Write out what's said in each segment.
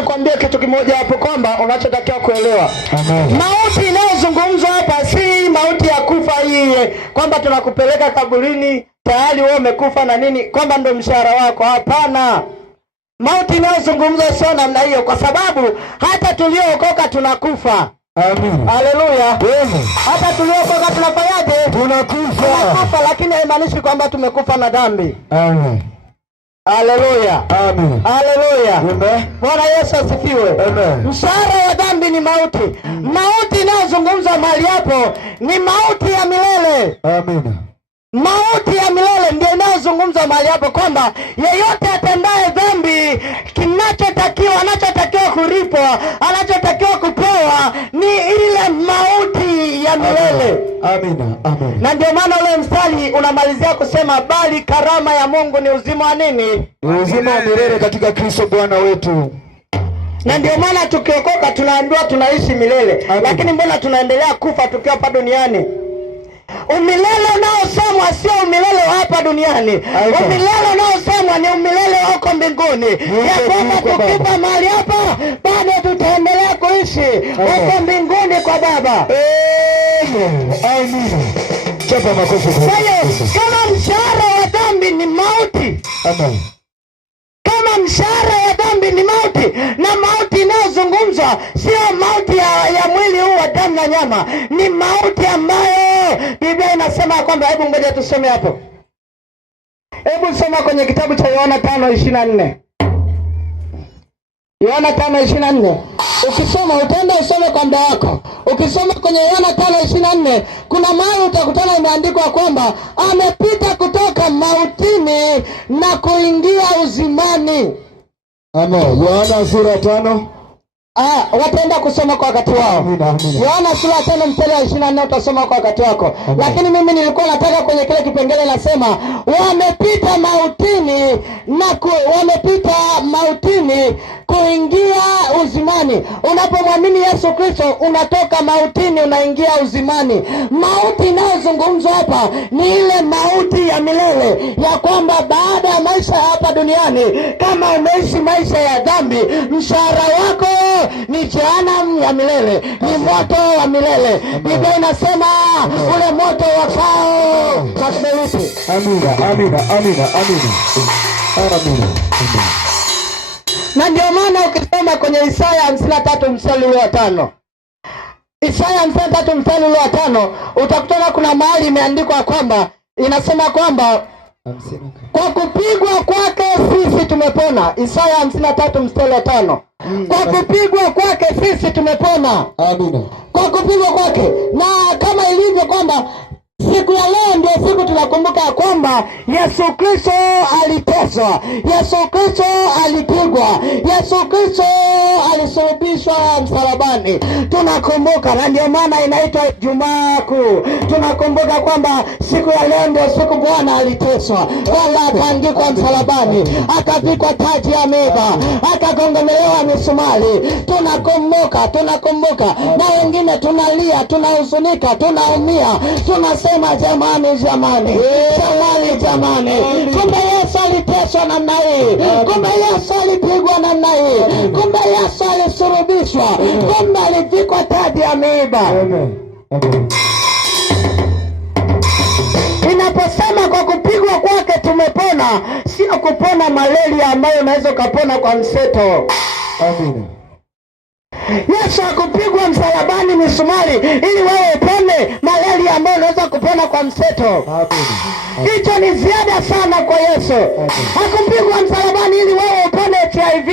Nikwambie kitu kimoja hapo kwamba unachotakiwa kuelewa. Amen. Mauti inayozungumzwa hapa si mauti ya kufa hii kwamba tunakupeleka kaburini tayari wewe umekufa na nini kwamba ndio mshahara wako. Hapana. Mauti inayozungumzwa sio namna hiyo, kwa sababu hata tuliookoka tunakufa. Amen. Haleluya. Amen. Hata tuliookoka tunafanyaje? Tunakufa, lakini haimaanishi kwamba tumekufa na dhambi. Amen. Haleluya. Amen. Haleluya. Amen. Bwana Yesu asifiwe. Amen. Mshahara wa dhambi ni mauti. Mauti inayozungumzwa mahali hapo ni mauti ya milele. Amen. Mauti ya milele ndio inayozungumzwa mahali hapo, kwamba yeyote atendaye dhambi anachotakiwa kulipwa, anachotakiwa kupewa ni ile mauti ya milele. Amen. Amen. Na ndio maana ule mstari unamalizia kusema bali karama ya Mungu ni uzima wa nini? Ni uzima wa milele katika Kristo Bwana wetu. Na ndio maana tukiokoka tunaambiwa tunaishi milele. Amen. Lakini mbona tunaendelea kufa tukiwa hapa duniani? Umilele unaosemwa sio umilele wa hapa duniani. Amen. Umilele unaosemwa ni umilele wa huko mbinguni. Ya kwamba tukifa mahali hapa bado tutaendelea kuishi huko mbinguni kwa Baba. Amen. Chapa makofi. Kwa hiyo kama mshahara wa dhambi ni mauti. Amen. Kama mshahara wa dhambi ni mauti, na mauti inayozungumzwa sio mauti ya mwili huu wa damu na nyama, ni mauti ambayo Biblia inasema kwamba, hebu ngoja tusome hapo. Hebu soma kwenye kitabu cha Yohana 5:24. Yohana 5:24. Ukisoma utaenda usome kwa muda wako. Ukisoma kwenye Yohana 5:24 kuna mahali utakutana imeandikwa kwamba amepita kutoka mautini na kuingia uzimani. Amen. Yohana sura 5. Wataenda kusoma kwa wakati wao. Yohana sura 5 mstari wa 24 utasoma kwa wakati wako. Amen. Lakini mimi nilikuwa nataka kwenye kile kipengele nasema wamepita mautini kuingia uzimani. Unapomwamini Yesu Kristo unatoka mautini unaingia uzimani. Mauti inayozungumzwa hapa ni ile mauti ya milele, ya kwamba baada ya maisha hapa duniani kama umeishi maisha ya dhambi, mshahara wako ni jehanamu ya milele, ni moto wa milele. Biblia inasema ule moto wakao katika. Amina. Amina. Amina. Amina. Amina. Na ndio maana ukisoma kwenye Isaya 53 mstari wa 5. Isaya 53 mstari wa 5 utakutana kuna mahali imeandikwa kwamba inasema kwamba kwa kupigwa kwake sisi tumepona. Isaya 53 mstari wa 5. Kwa kupigwa kwake sisi tumepona. Amina. Kwa kupigwa kwake. Na kama ilivyo kwamba siku ya leo ndio siku tunakumbuka kwamba Yesu Kristo aliteswa, Yesu Kristo alipigwa, Yesu Kristo alisulubishwa msalabani. Tunakumbuka, na ndio maana inaitwa Ijumaa Kuu. Tunakumbuka kwamba siku ya leo ndio siku Bwana aliteswa, kwamba akaangikwa msalabani, akavikwa taji ya miiba, akagongomelewa misumari. Tunakumbuka, na wengine tunalia, tunahuzunika, tunaumia, tunasema jamani. Kumbe Yesu aliteswa namna hii. Kumbe Yesu alipigwa namna hii. Kumbe Yesu alisulubishwa. Kumbe alivikwa taji ya miiba. Inaposema kwa kupigwa kwake tumepona, sio kupona malaria ambayo unaweza kupona kwa mseto. Amina. Yesu hakupigwa msalabani misumari ili wewe upone malaria ambayo unaweza kupona kwa mseto. Hicho ni ziada sana kwa Yesu. Hakupigwa msalabani ili wewe upone HIV.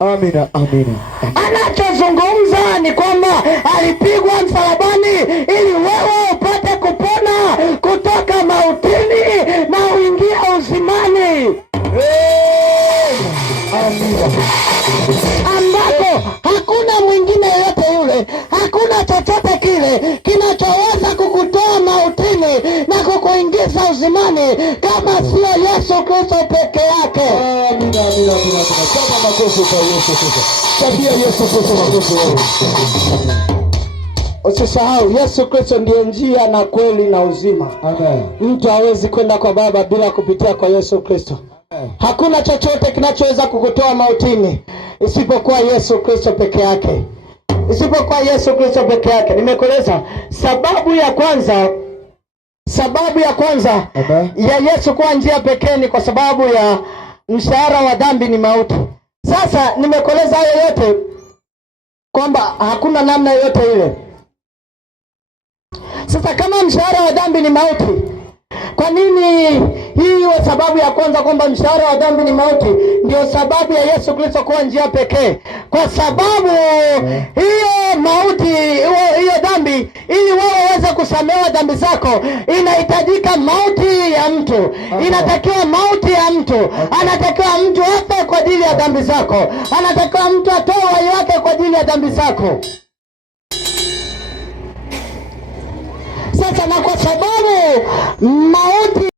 Amina. Amina. Anachozungumza ni kwamba alipigwa msalabani ili wewe upate kupona kutoka mautini na uingie uzimani. Amina. Ambapo hakuna mwingine yote yule, hakuna chochote kile kinachoweza kukutoa mautini na kukuingiza uzimani kama sio Yesu Kristo peke yake. Amina. Chapa makofi kwa Yesu Kristo. Chapia Yesu Kristo makofi wewe. Usisahau Yesu Kristo ndiye njia na kweli na uzima. Amen. Mtu hawezi kwenda kwa Baba bila kupitia kwa Yesu Kristo. Hakuna chochote kinachoweza kukutoa mautini isipokuwa Yesu Kristo peke yake. Isipokuwa Yesu Kristo peke yake. Nimekueleza sababu ya kwanza ya Yesu kuwa njia pekee ni kwa sababu ya mshahara wa dhambi ni mauti. Sasa nimekueleza hayo yote kwamba hakuna namna yote ile. Sasa kama mshahara wa dhambi ni mauti, kwa nini hii iwe sababu ya kwanza kwamba mshahara wa dhambi ni mauti ndio sababu ya Yesu Kristo kuwa njia pekee? Kwa sababu hiyo mauti, hiyo dhambi, ili wewe uweze kusamehewa dhambi zako, inahitajika mauti ya mtu. Inatakiwa mauti ya mtu. Anatakiwa mtu afe kwa ajili ya dhambi zako. Anatakiwa mtu atoe uhai wake kwa ajili ya dhambi zako. Sasa na kwa sababu mauti